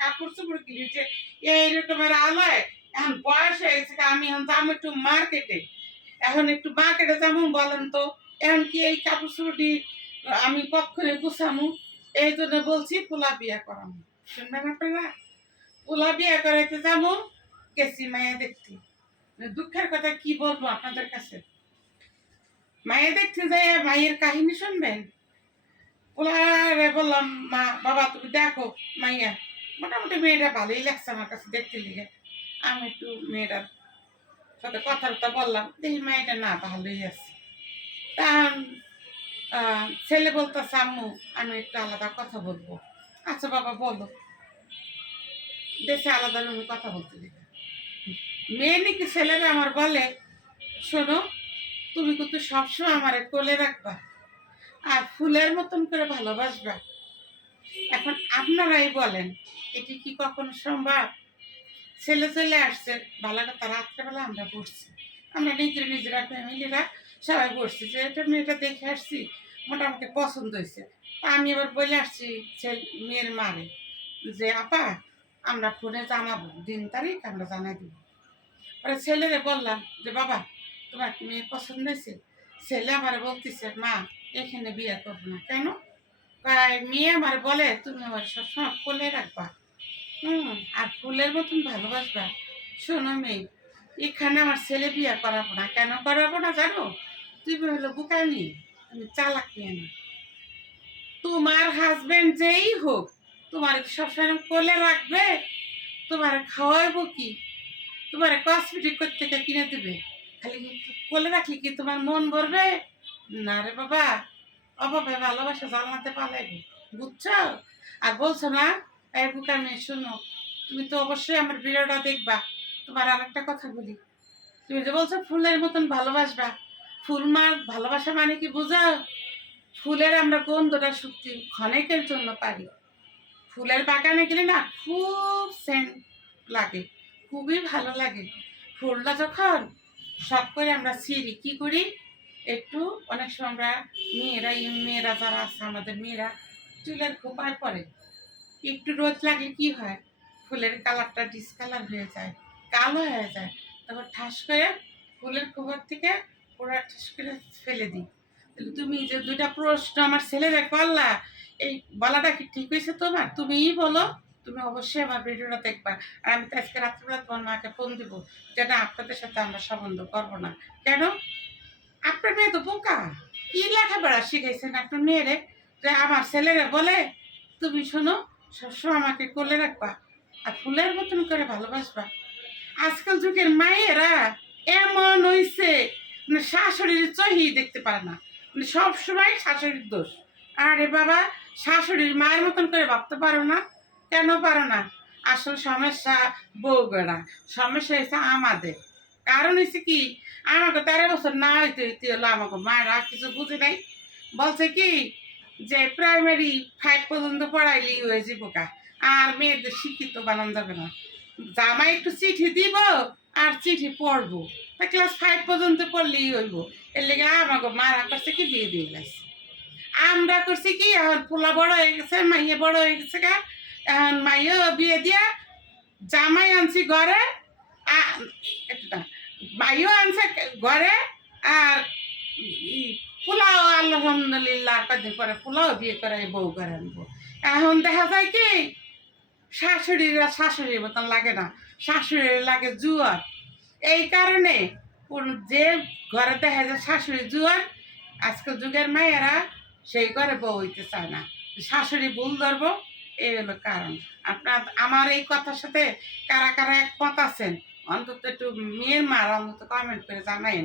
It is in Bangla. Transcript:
কাপড় কিনেছে এইরকমের এখন বয়স আমি এখন যাব একটু মার্কেটে এখন একটু মার্কেটে যাব বলেন তো। এখন কি এই কাপড় আমি কক্ষণে গুছামু? এই জন্য বলছি পোলা বিয়া করামু। শুনবেন আপনারা? পোলা বিয়া করাইতে যাব, গেছি মায়া দেখতে। দুঃখের কথা কি বলব আপনাদের কাছে? মায়া দেখতে যাই, মায়ের কাহিনী শুনবেন? ওলারে বললাম, মা, বাবা তুমি দেখো মাইয়া মোটামুটি মেয়েটা ভালোই লাগছে আমার কাছে দেখতে লিগে আমি একটু মেয়েটার সাথে কথা টথা বললাম, দেখি মেয়েটা না ভালোই আছে। তা ছেলে বলতেছে, আম্মু, আমি একটু আলাদা কথা বলব। আচ্ছা বাবা, বলো। দেশে আলাদা রুমে কথা বলতে দিবে। মেয়ে নাকি ছেলেরা আমার বলে, শোনো, তুমি কিন্তু সবসময় আমার কোলে রাখবা আর ফুলের মতন করে ভালোবাসবা। এখন আপনারাই বলেন এটি কি কখনো সম্ভব? ছেলে চলে আসছে কথা রাত্রেবেলা আমরা বসছি আমরা নিজের নিজেরা ফ্যামিলিরা সবাই বসছি যে এটা মেয়েটা দেখে আসছি মোটামুটি পছন্দ হয়েছে। তা আমি এবার বলে আসছি, ছেলে, মেয়ের মারে, যে আপা, আমরা ফোনে জানাব, দিন তারিখ আমরা জানাই দিব। পরে ছেলেরে বললাম, যে বাবা, তোমার কি মেয়ে পছন্দ হয়েছে? ছেলে আমার বলতেছে, মা, এখানে বিয়ে করব না। কেন? মেয়ে আমার বলে, তুমি আমার সবসময় কোলে রাখবা। হুম, আর ফুলের মতন ভালোবাসবা। শোনো মেয়ে, এখানে আমার ছেলে বিয়ে করাবো না। কেন করাবো না জানো? তুমি হলো বুকানি তুমি চালাক নিয়ে না। তোমার হাজবেন্ড যেই হোক, তোমার সবসময় কোলে রাখবে? তোমার খাওয়াইবো কি? তোমার কসমেটিক করতে কিনে দেবে? খালি কোলে রাখলে কি তোমার মন ভরবে? না রে বাবা, অভাবে ভালোবাসা জানাতে পালাইবে বুঝছ? আর বলছো না এই বুকা মেয়ে, শোনো, তুমি তো অবশ্যই আমার ভিডিওটা দেখবা। তোমার আর একটা কথা বলি। তুমি যে বলছো ফুলের মতন ভালোবাসবা, ফুল মার ভালোবাসা মানে কি বুঝো ফুলের আমরা গন্ধটা শুকতি ক্ষণেকের জন্য পারি। ফুলের বাগানে গেলে না খুব সেন্ট লাগে, খুবই ভালো লাগে। ফুলটা যখন সব করে আমরা ছিঁড়ি, কি করি? একটু অনেক সময় আমরা মেয়েরা মেয়েরা যারা আছে, আমাদের মেয়েরা চুলের খোপায় পরে একটু রোদ লাগলে কি হয়? ফুলের কালারটা ডিসকালার হয়ে যায়, কালো হয়ে যায়। তারপর ঠাস করে ফুলের খোপার থেকে পুরো ঠাস করে ফেলে দিই। তাহলে তুমি যে দুইটা প্রশ্ন আমার ছেলেরা করলা, এই বলাটা কি ঠিক হয়েছে তোমার? তুমিই বলো, তুমি অবশ্যই আমার ভিডিওটা দেখবা। আর আমি তো আজকে রাত্রিবেলা তোমার মাকে ফোন দিব, যে না, আপনাদের সাথে আমরা সম্বন্ধ করব না। কেন? আপনার মেয়ে তো বোকা। কী লেখাপড়া শিখাইছেন আপনার মেয়েরে? যে আমার ছেলেরা বলে, তুমি শোনো সবসময় আমাকে কোলে রাখবা আর ফুলের মতন করে ভালোবাসবা। আজকাল যুগের মায়েরা এমন হইছে মানে শাশুড়ির চহি দেখতে পারে না। মানে সবসময় শাশুড়ির দোষ। আরে বাবা, শাশুড়ির মায়ের মতন করে ভাবতে পারো না? কেন পারো না? আসল সমস্যা বউগড়া। সমস্যা হয়েছে আমাদের। কারণ হয়েছে কি, আমাকে তেরো বছর না হইতে হইতে হলো আমাকে মায়েরা কিছু বুঝে নাই। বলছে কি যে প্রাইমারি ফাইভ পর্যন্ত পড়াইলেই হয়ে যাব কা আর মেয়েদের শিক্ষিত বানানো যাবে না। জামাই একটু চিঠি দিব আর চিঠি পড়ব। তা ক্লাস ফাইভ পর্যন্ত পড়লেই হইব। এর লেগে আমাকে মারা করছে কি বিয়ে দিয়ে গেছে। আমরা করছি কি, এখন পোলা বড় হয়ে গেছে, মাইয়ে বড় হয়ে গেছে গা। এখন মাইয়ে বিয়ে দিয়া জামাই আনছি ঘরে মাইও আনছে ঘরে, আর আলহামদুলিল্লাহ কদিন পরে পোলাও বিয়ে করে বউ করে আনব এখন দেখা যায় কি, শাশুড়িরা শাশুড়ির মতন লাগে না। শাশুড়ির লাগে জুয়ার। এই কারণে যে ঘরে দেখা যায় শাশুড়ি জুয়ার আজকাল যুগের মায়েরা সেই ঘরে বউ হইতে চায় না। শাশুড়ি ভুল ধরবো, এই হলো কারণ। আপনার, আমার এই কথার সাথে কারা কারা একমত আছেন, অন্তত একটু মেয়ের মার অন্তত কমেন্ট করে জানাইন